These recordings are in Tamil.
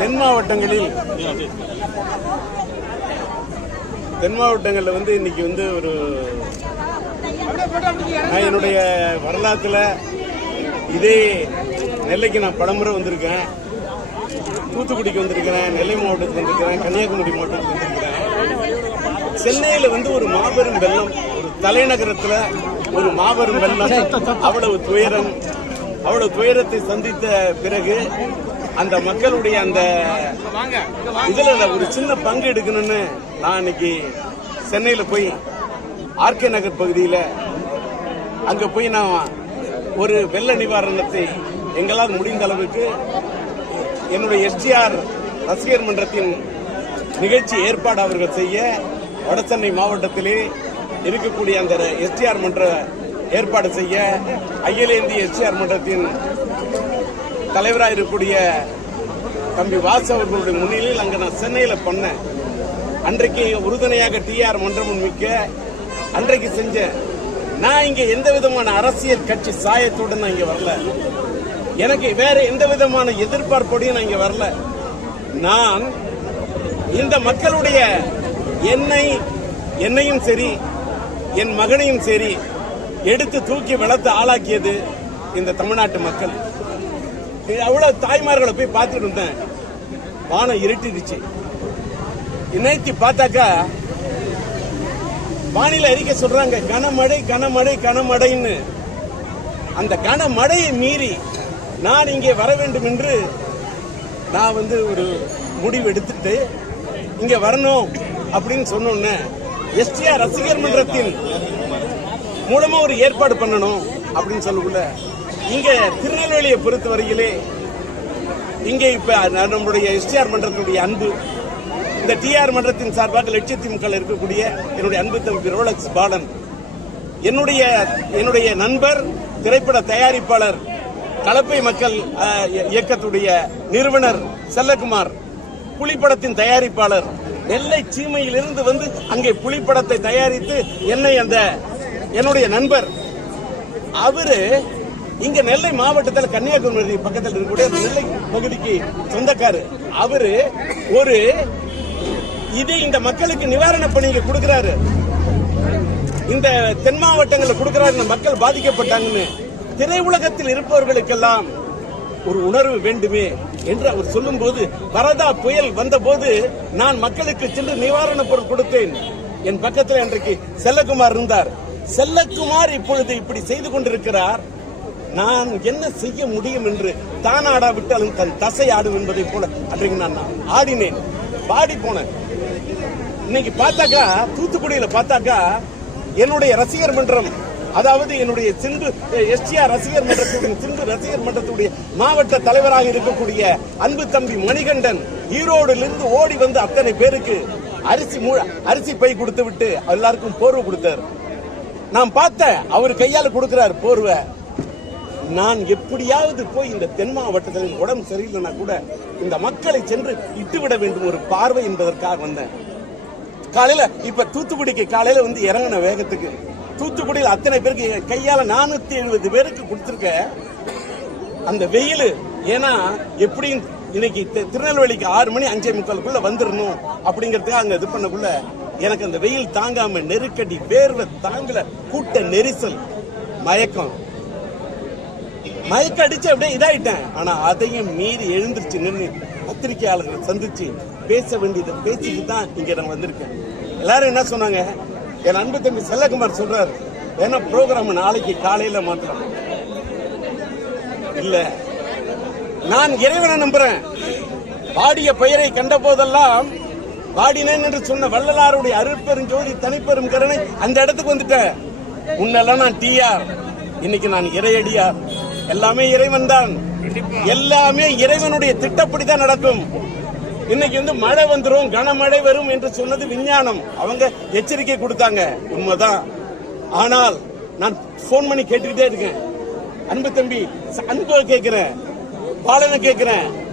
தென் மாவட்டங்களில் தென் மாவட்டங்களில் வந்து இன்னைக்கு வந்து ஒரு நான் என்னுடைய வரலாற்றில் இதே நெல்லைக்கு நான் பலமுறை வந்திருக்கேன். தூத்துக்குடிக்கு வந்திருக்கிறேன் நெல்லை மாவட்டத்துக்கு வந்திருக்கிறேன் கன்னியாகுமரி மாவட்டத்துக்கு வந்திருக்கிறேன். சென்னையில வந்து ஒரு மாபெரும் வெள்ளம் ஒரு தலைநகரத்துல ஒரு மாபெரும் வெள்ளம். அவ்வளவு துயரம் அவ்வளவு துயரத்தை சந்தித்த பிறகு அந்த மக்களுடைய அந்த இதுல ஒரு சின்ன பங்கு எடுக்கணும்னு நான் இன்னைக்கு சென்னையில போய் ஆர்கே நகர் பகுதியில அங்க போய் நான் ஒரு வெள்ள நிவாரணத்தை எங்களால் முடிந்த அளவுக்கு என்னுடைய எஸ்டிஆர் ரசிகர் மன்றத்தின் நிகழ்ச்சி ஏற்பாடு அவர்கள் செய்ய வடசென்னை மாவட்டத்திலே இருக்கக்கூடிய அந்த எஸ்டிஆர் மன்ற ஏற்பாடு செய்ய அகில இந்திய எஸ்டிஆர் மன்றத்தின் தலைவராக இருக்கக்கூடிய தம்பி வாசு அவர்களுடைய முன்னிலையில் அங்கே நான் சென்னையில் பண்ணேன். அன்றைக்கு உறுதுணையாக டிஆர் மன்றமும் மிக்க அன்றைக்கு செஞ்சேன் நான் இங்கே எந்த விதமான அரசியல் கட்சி சாயத்தோடு நான் இங்கே வரல. எனக்கு வேற எந்த விதமான எதிர்பார்ப்போடையும் நான் இங்கே வரல. நான் இந்த மக்களுடைய என்னை என்னையும் சரி என் மகனையும் சரி எடுத்து தூக்கி வளர்த்து ஆளாக்கியது இந்த தமிழ்நாட்டு மக்கள். அவ்வளவு தாய்மார்களை போய் பார்த்துட்டு இருந்தேன் வானம் இருட்டிடுச்சு. இணைத்து பார்த்தாக்கா வானிலை அறிக்கை சொல்றாங்க கனமழை கனமழை கனமழைன்னு. அந்த கனமழையை மீறி நான் இங்கே வர வேண்டும் என்று நான் வந்து ஒரு முடிவு எடுத்துட்டு இங்க வரணும் அப்படின்னு சொன்னோன்னே எஸ்டிஆர் ரசிகர் மன்றத்தின் மூலமா ஒரு ஏற்பாடு பண்ணணும் அப்படின்னு சொல்லக்குள்ள இங்க திருநெல்வேலியை பொறுத்தவரையிலே இங்கே இங்க இப்ப நம்முடைய எஸ்டிஆர் மன்றத்தினுடைய அன்பு இந்த டிஆர் மன்றத்தின் சார்பாக லட்சத்திமுக இருக்கக்கூடிய என்னுடைய அன்பு தம்பி ரோலக்ஸ் பாலன் என்னுடைய என்னுடைய நண்பர் திரைப்பட தயாரிப்பாளர் கலப்பை மக்கள் இயக்கத்துடைய நிறுவனர் செல்லகுமார் புலிப்படத்தின் தயாரிப்பாளர் நெல்லை சீமையிலிருந்து வந்து அங்கே புலிப்படத்தை தயாரித்து என்னை அந்த என்னுடைய நண்பர் அவரு இங்க நெல்லை மாவட்டத்தில் கன்னியாகுமரி பக்கத்தில் இருக்கக்கூடிய நெல்லை பகுதிக்கு சொந்தக்காரு. அவரு ஒரு இது இந்த மக்களுக்கு நிவாரண பணி கொடுக்கிறாரு. இந்த தென் மாவட்டங்களில் கொடுக்கிறாரு இந்த மக்கள் பாதிக்கப்பட்டாங்கன்னு. திரையுலகத்தில் இருப்பவர்களுக்கெல்லாம் ஒரு உணர்வு வேண்டுமே என்று அவர் சொல்லும்போது வரதா புயல் வந்தபோது நான் மக்களுக்கு சென்று நிவாரணப் பொருள் கொடுத்தேன். என் பக்கத்தில் அன்றைக்கு செல்லகுமார் இருந்தார். செல்லகுமார் இப்பொழுது இப்படி செய்து கொண்டிருக்கிறார். நான் என்ன செய்ய முடியும் என்று தான் ஆடாவிட்டாலும் தன் தசை ஆடும் என்பதை போல அன்றைக்கு நான் ஆடினேன். பாடி போனேன். இன்னைக்கு பார்த்தாக்கா தூத்துக்குடியில பார்த்தாக்கா என்னுடைய ரசிகர் மன்றம் அதாவது என்னுடைய சிந்து எஸ்டிஆர் ரசிகர் மன்றத்துடைய சிந்து ரசிகர் மன்றத்துடைய மாவட்ட தலைவராக இருக்கக்கூடிய அன்பு தம்பி மணிகண்டன் ஈரோடிலிருந்து ஓடி வந்து அத்தனை பேருக்கு அரிசி அரிசி பை கொடுத்து விட்டு எல்லாருக்கும் போர்வை கொடுத்தார். நான் பார்த்தேன் அவர் கையால கொடுக்கிறார் போர்வை. நான் எப்படியாவது போய் இந்த தென் மாவட்டத்தில் உடம்பு சரியில்லைனா கூட இந்த மக்களை சென்று இட்டுவிட வேண்டும் ஒரு பார்வை என்பதற்காக வந்தேன். காலையில இப்ப தூத்துக்குடிக்கு காலையில வந்து இறங்கின வேகத்துக்கு. தூத்துக்குடியில் அத்தனை பேருக்கு கையால நானூத்தி எழுபது பேருக்கு கொடுத்துருக்க. அந்த வெயில் ஏன்னா எப்படியும் இன்னைக்கு திருநெல்வேலிக்கு ஆறு மணி அஞ்சே முக்காலுக்குள்ள வந்துடணும் அப்படிங்கறதுக்காக அங்க இது பண்ணக்குள்ள எனக்கு அந்த வெயில் தாங்காம நெருக்கடி வேர்வை தாங்கல கூட்ட நெரிசல் மயக்கம். மயக்க அடிச்சு அப்படியே இதாயிட்டேன். ஆனா அதையும் மீறி எழுந்திருச்சு நின்று பத்திரிகையாளர்களை சந்திச்சு பேச வேண்டியதை பேசிட்டு தான் இங்க நான் வந்திருக்கேன். எல்லாரும் என்ன சொன்னாங்க? என் அன்பு தம்பி செல்லகுமார் சொல்றாரு ஏன்னா ப்ரோக்ராம் நாளைக்கு காலையில மாத்திரம் இல்ல. நான் இறைவனை நம்புறேன். பாடிய பெயரை கண்ட போதெல்லாம் பாடினேன் என்று சொன்ன வள்ளலாருடைய அருட்பெருஞ்சோதி தனிப்பெரும் கருணை அந்த இடத்துக்கு வந்துட்டேன். முன்னெல்லாம் நான் டிஆர் இன்னைக்கு நான் இறையடியார். எல்லாமே இறைவன் தான் எல்லாமே இறைவனுடைய திட்டப்படி தான் நடக்கும். இன்னைக்கு வந்து மழை வந்துடும் கனமழை வரும் என்று சொன்னது விஞ்ஞானம். அவங்க எச்சரிக்கை கொடுத்தாங்க. உண்மைதான். ஆனால் நான் போன் பண்ணி கேட்டுக்கிட்டே இருக்கேன். அன்பு தம்பி ச- அன்பு கேட்கிறேன். பாலனை கேட்கிறேன்.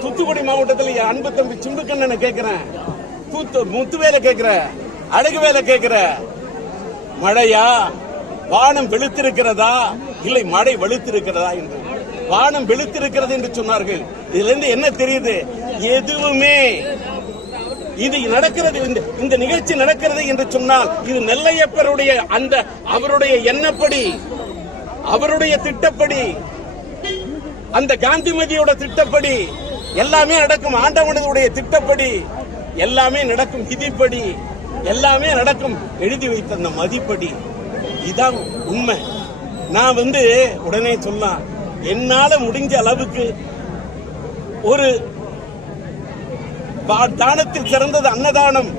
தூத்துக்குடி மாவட்டத்தில் என் அன்பு தம்பி சிம்புக்கண்ணனை கேட்கிறேன். தூத்து வேலை கேட்கிறேன். அழகு வேலை கேட்கிறேன். மழையா? வானம் வெளுத்திருக்கிறதா? இல்லை மழை வெளுத்திருக்கிறதா என்று. வானம் வெளுத்திருக்கிறது என்று சொன்னார்கள். இதுல இருந்து என்ன தெரியுது? எதுவுமே. இது நடக்கிறது இந்த இந்த நிகழ்ச்சி நடக்கிறது என்று சொன்னால் இது நெல்லையப்பருடைய அந்த அவருடைய எண்ணப்படி அவருடைய திட்டப்படி அந்த காந்திமதியோட திட்டப்படி எல்லாமே நடக்கும் ஆண்டவனுடைய திட்டப்படி எல்லாமே நடக்கும் விதிப்படி எல்லாமே நடக்கும் எழுதி வைத்த அந்த மதிப்படி. இதான் உண்மை. நான் வந்து உடனே சொன்னான் என்னால முடிஞ்ச அளவுக்கு ஒரு தானத்தில் சிறந்தது அன்னதானம்.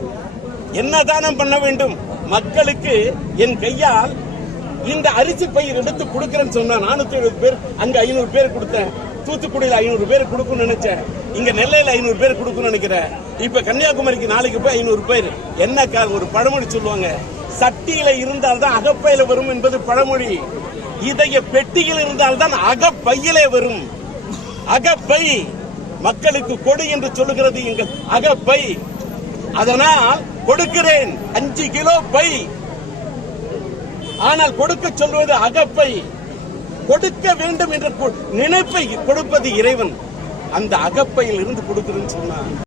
என்ன தானம் பண்ண வேண்டும்? மக்களுக்கு என் கையால் இந்த அரிசி பயிர் எடுத்து கொடுக்கிறேன்னு சொன்னா நானூத்தி எழுபது பேர் அங்க ஐநூறு பேர் கொடுத்தேன். தூத்துக்குடியில் ஐநூறு பேர் கொடுக்கணும்னு நினைச்சேன். இங்க நெல்லையில ஐநூறு பேர் கொடுக்கணும்னு நினைக்கிறேன். இப்ப கன்னியாகுமரிக்கு நாளைக்கு போய் ஐநூறு பேர். என்ன ஒரு பழமொழி சொல்லுவாங்க? சட்டியில இருந்தால்தான் அகப்பையில வரும் என்பது பழமொழி. இதய பெட்டியில் இருந்தால்தான் அகப்பையிலே வரும். அகப்பை மக்களுக்கு கொடு என்று சொல்லுகிறது எங்கள் அகப்பை. அதனால் கொடுக்கிறேன். அஞ்சு கிலோ பை. ஆனால் கொடுக்க சொல்வது அகப்பை. கொடுக்க வேண்டும் என்ற நினைப்பை கொடுப்பது இறைவன். அந்த அகப்பையில் இருந்து கொடுக்கிறேன்னு சொன்னான்.